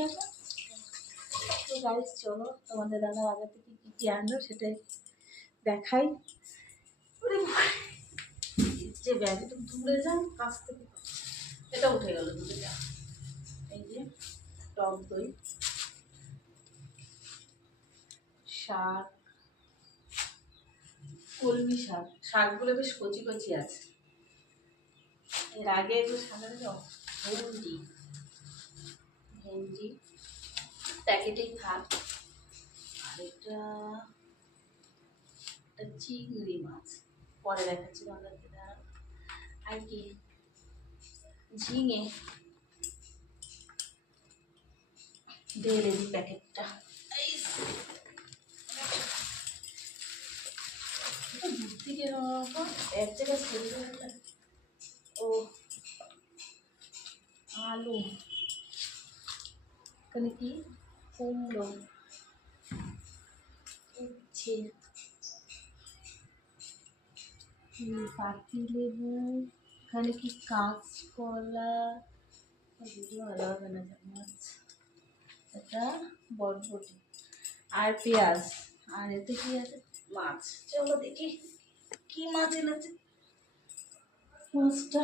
থাকো। তো গাইস চলো তোমাদের দাদা বাজার থেকে কী কী আনলো সেটাই দেখাই। যে ব্যাগটা দূরে যান কাছ থেকে, এটা উঠে গেল দূরে যা। এই যে টক দই, শাক, কলমি শাক, শাকগুলো বেশ কচি কচি আছে। এর আগে এগুলো সাধারণত ভেন্ডি, ভেন্ডি প্যাকেটেই থাক। আর এটা চিংড়ি মাছ, পরে দেখাচ্ছি তোমাদেরকে। আর কি ঝিঙে, ঢেলে দিই প্যাকেটটা। দূর থেকে এক জায়গায় ছেড়ে দেবে। ও আলু, এখানে কি কুমড়ো, উচ্ছে, পাতি লেবু, এখানে কি কাঁচকলা, ভিডিও ভালো হবে না চামচ, এটা বরবটি আর পেঁয়াজ। আর এতে কি আছে মাছ। চলো দেখি কি মাছ এনেছে। মাছটা